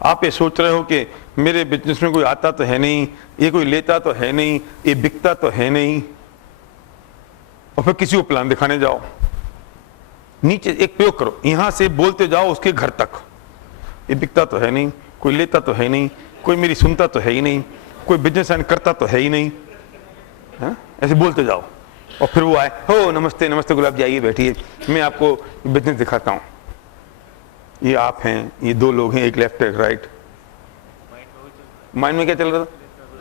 आप ये सोच रहे हो कि मेरे बिजनेस में कोई आता तो है नहीं, ये कोई लेता तो है नहीं, ये बिकता तो है नहीं, और फिर किसी को प्लान दिखाने जाओ। नीचे एक प्रयोग करो, यहां से बोलते जाओ उसके घर तक, ये बिकता तो है नहीं, कोई लेता तो है नहीं, कोई मेरी सुनता तो है ही नहीं, कोई बिजनेस करता तो है ही नहीं, है? ऐसे बोलते जाओ। और फिर वो आए, हो नमस्ते नमस्ते गुलाब जी, आइए बैठिए, मैं आपको बिजनेस दिखाता हूं। ये आप हैं, ये दो लोग हैं, एक लेफ्ट एक राइट। माइंड में क्या चल रहा था?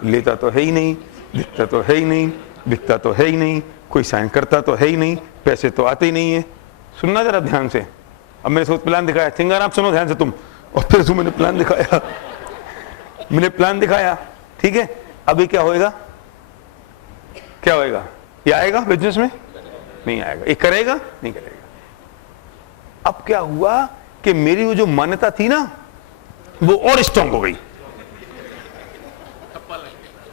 लेता तो है ही नहीं, दिखता तो है ही नहीं, बिकता तो है ही नहीं, कोई साइन करता तो है ही नहीं, पैसे तो आते ही नहीं है। सुनना जरा ध्यान से। अब मैंने सोच प्लान दिखाया, सिंगर आप सुनो ध्यान से तुम, और फिर उसको मैंने प्लान दिखाया, मैंने प्लान दिखाया, ठीक है। अभी क्या होएगा? क्या होएगा? ये आएगा बिजनेस में? नहीं आएगा। ये करेगा? नहीं करेगा। अब क्या हुआ कि मेरी वो जो मान्यता थी ना, वो और स्ट्रांग हो गई।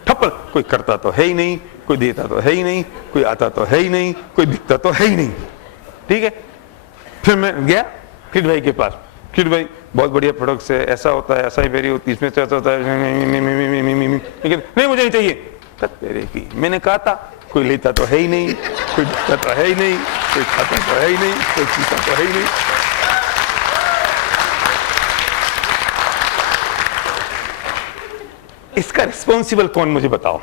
ठप्पल, कोई करता तो है ही नहीं, कोई देता तो है ही नहीं, कोई आता तो है ही नहीं, कोई बिकता तो है ही नहीं, ठीक है। फिर मैं गया किड भाई के पास, किड भाई बहुत बढ़िया प्रोडक्ट है, ऐसा होता है, ऐसा ही वेरी होती है, इसमें ऐसा होता है, लेकिन नहीं मुझे नहीं चाहिए। तेरे की मैंने कहा था, कोई लेता तो है ही नहीं, कोई बिकता तो है ही नहीं, कोई खाता तो है ही नहीं, कोई पीता तो है ही नहीं। इसका रिस्पॉन्सिबल कौन, मुझे बताओ।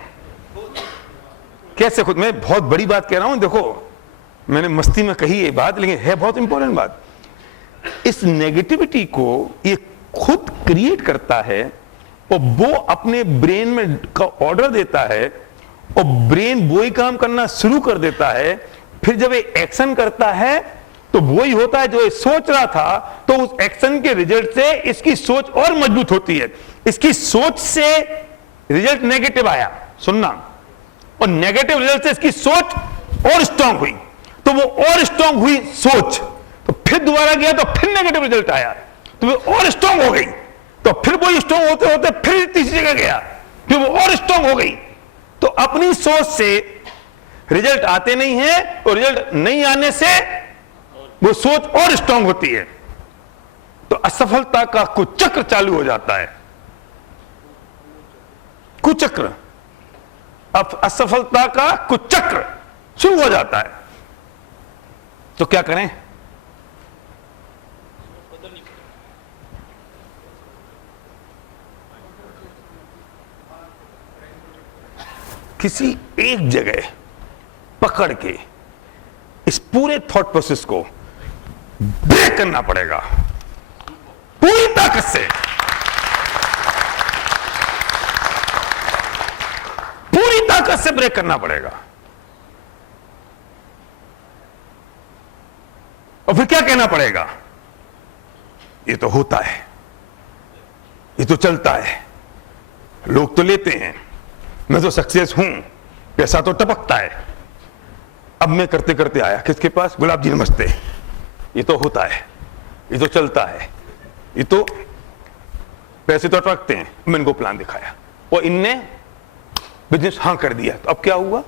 कैसे खुद, मैं बहुत बड़ी बात कह रहा हूं, देखो मैंने मस्ती में कही ये बात, लेकिन है बहुत इंपॉर्टेंट बात। इस नेगेटिविटी को ये खुद क्रिएट करता है और वो अपने ब्रेन में का ऑर्डर देता है और ब्रेन वही काम करना शुरू कर देता है। फिर जब ये एक्शन करता है तो वही होता है जो ये सोच रहा था, तो उस एक्शन के रिजल्ट से इसकी सोच और मजबूत होती है। इसकी सोच से रिजल्ट नेगेटिव आया, सुनना, और नेगेटिव रिजल्ट से इसकी सोच और स्ट्रांग हुई, तो वो और स्ट्रांग हुई सोच, तो फिर दोबारा गया तो फिर नेगेटिव रिजल्ट आया, तो वो और स्ट्रांग हो गई, तो फिर वो स्ट्रांग होते होते फिर तीसरी जगह गया, फिर वो और स्ट्रांग हो गई। तो अपनी सोच से रिजल्ट आते नहीं है और रिजल्ट नहीं आने से वो सोच और स्ट्रांग होती है, तो असफलता का कुचक्र चालू हो जाता है। कुचक्र, अब असफलता का कुचक्र शुरू हो जाता है। तो क्या करें? किसी एक जगह पकड़ के इस पूरे थॉट प्रोसेस को ब्रेक करना पड़ेगा पूरी ताकत से, पूरी ताकत से ब्रेक करना पड़ेगा। और फिर क्या कहना पड़ेगा? ये तो होता है, ये तो चलता है, लोग तो लेते हैं, मैं तो सक्सेस हूं, पैसा तो टपकता है। अब मैं करते करते आया किसके पास? गुलाब जी नमस्ते, ये तो होता है, ये तो चलता है, ये तो पैसे तो टपकते हैं। मैंने इनको प्लान दिखाया और इनने बिजनेस हाँ कर दिया। तो अब क्या हुआ?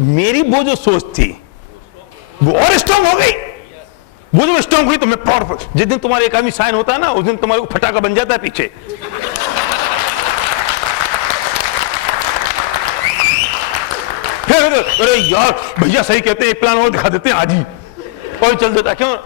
मेरी वो जो सोच थी वो और स्ट्रांग हो गई। वो जो स्ट्रांग हुई तो मैं पावरफुल। जिस दिन तुम्हारे एक आदमी साइन होता है ना, उस दिन तुम्हारे को फटाका बन जाता है पीछे। फिर अरे यार भैया सही कहते हैं, एक प्लान और दिखा देते हैं आज ही, और चल देता। क्यों?